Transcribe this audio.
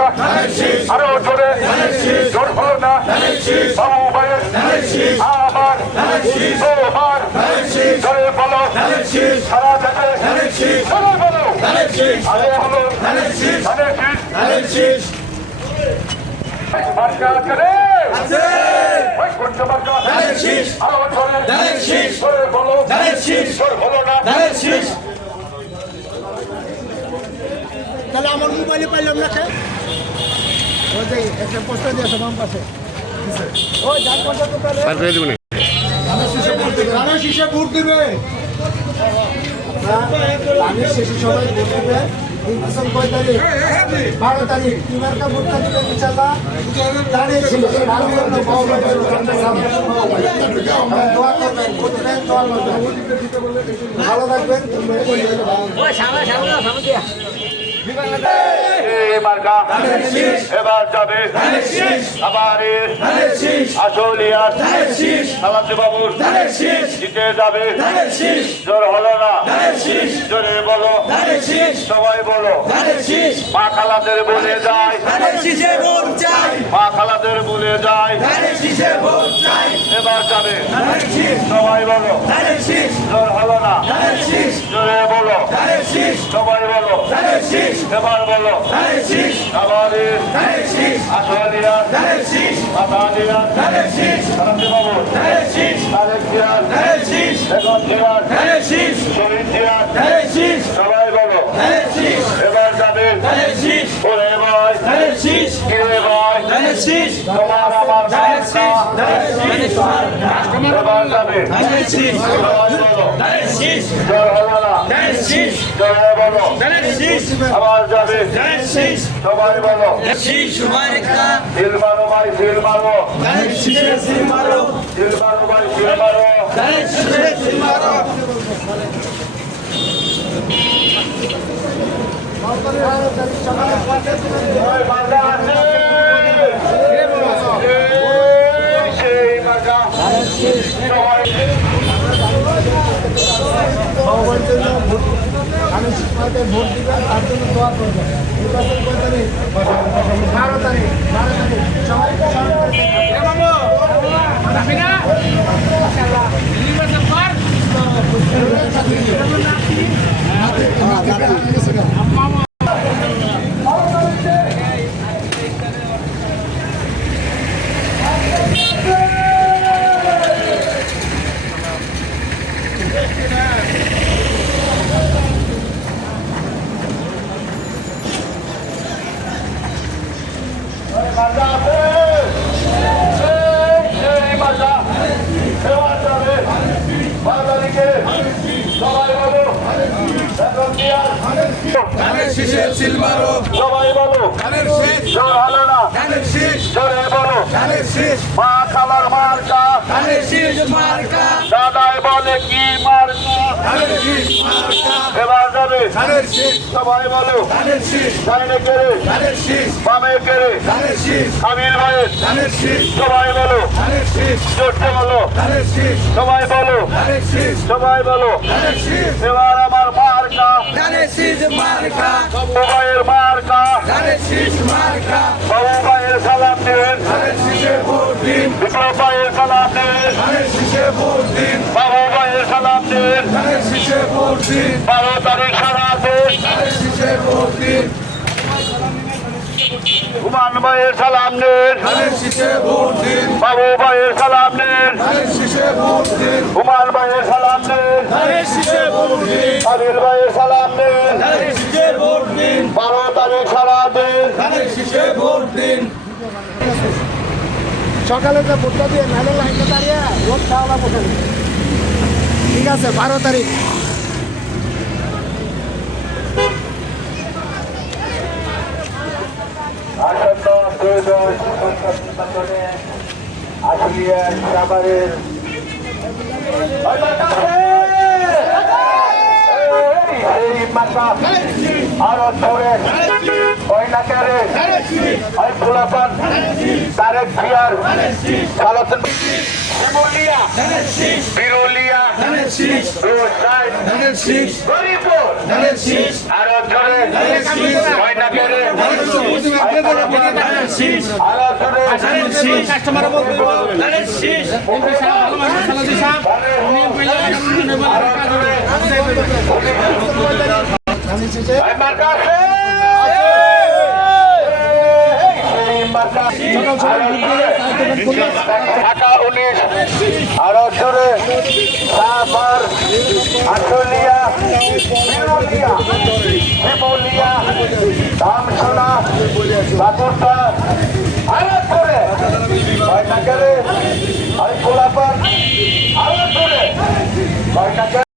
মার্কা আরো জোরে জোর হলো না বাবু ভাইয়ের আবার সোহার জোরে বলো সারা দেশে জোরে বলো আরে হলো ধানের শীষ মার্কা করে ওই কোনটা মার্কা আরো জোরে বলো জোর হলো না তাহলে আমার মোবাইলে পাইলাম না কে ওই যে একটা পোস্টার দিয়েছে বাম পাশে ওই যার কথা তো তাহলে পার করে দিবেন ধানের শীষে ভোট দিবে ধানের শীষে সবাই ভোট দিবে নির্বাচন 5 তারিখ 12 তারিখ তিনটা ভোটটা দিবে ইনশাআল্লাহ ধানের শীষ দোয়া করবেন ভোট দেন দোয়া করবেন ভালো থাকবেন ওই সামনে দিয়া এবার যাবে আবার আসলিয়ার সালাতে বাবুর জিতে যাবে জোর হলো না জোরে বলো সবাই বলো মা খালাদের বলে যায় মা খালাদের বলে যায় এবার যাবে সবাই বলো জোর হলো না জোরে বলো সবাই বলো এবার বলো আমাদের আসলিয়ার মাতালিয়ার সালাতে বাবুর আরেক জিয়ার এখন জিয়ার শহীদ জিয়ার সবাই বলো এবার যাবে ওরে ভাই কিরে ভাই তোমার আমার এবার যাবে সবাই বলো জয় হলো না জয় বলো আবার যাবে সবাই বলো সিল মারো ভাই সিল মারো সিল মারো ভাই সিল মারো সেই মার্কা সবার জন্য আমি শিক্ষাতে ভোট দিবেন তার জন্য দোয়া করবেন নির্বাচন 12 তারিখ সবাই সবাই বলো জোর হলো না জোরে বলো মা খালার মার্কা দাদাই বলে কি মার্কা এবার যাবে সবাই বলো ডাইনে কেড়ে বামে কেড়ে আমির ভাইয়ের সবাই বলো জোরতে বলো সবাই বলো সবাই বলো এবার আমার মার্কা বাবু ভাইয়ের মার্কা বাবু ভাইয়ের সালাম দেন বিপ্লব ভাইয়ের সালাম দেন বাবু ভাইয়ের সালাম দেন 12 তারিখ সারা দেশ হুমান ভাইয়ের সালাম নেন বাবু ভাইয়ের সালাম নেন হুমান ভাইয়ের সালাম নেন আদিল ভাইয়ের সালাম নেন 12 তারিখ সারা দেন সকালে যে ভোটটা দিয়ে নাহলে লাইনটা দাঁড়িয়ে ভোট খাওয়া বসে ঠিক আছে 12 তারিখ আরো ধরে ওই নাকারে ওই ফুলাপান তারেক জিয়ার শিমুলিয়া বিরুলিয়া রোসাইড গরিপুর আরো জোরে ময়নাকেরে আরো জোরে কাস্টমার বলতে ঢাকা 19 আরো জোরে সাভার আশুলিয়া শিমুলিয়া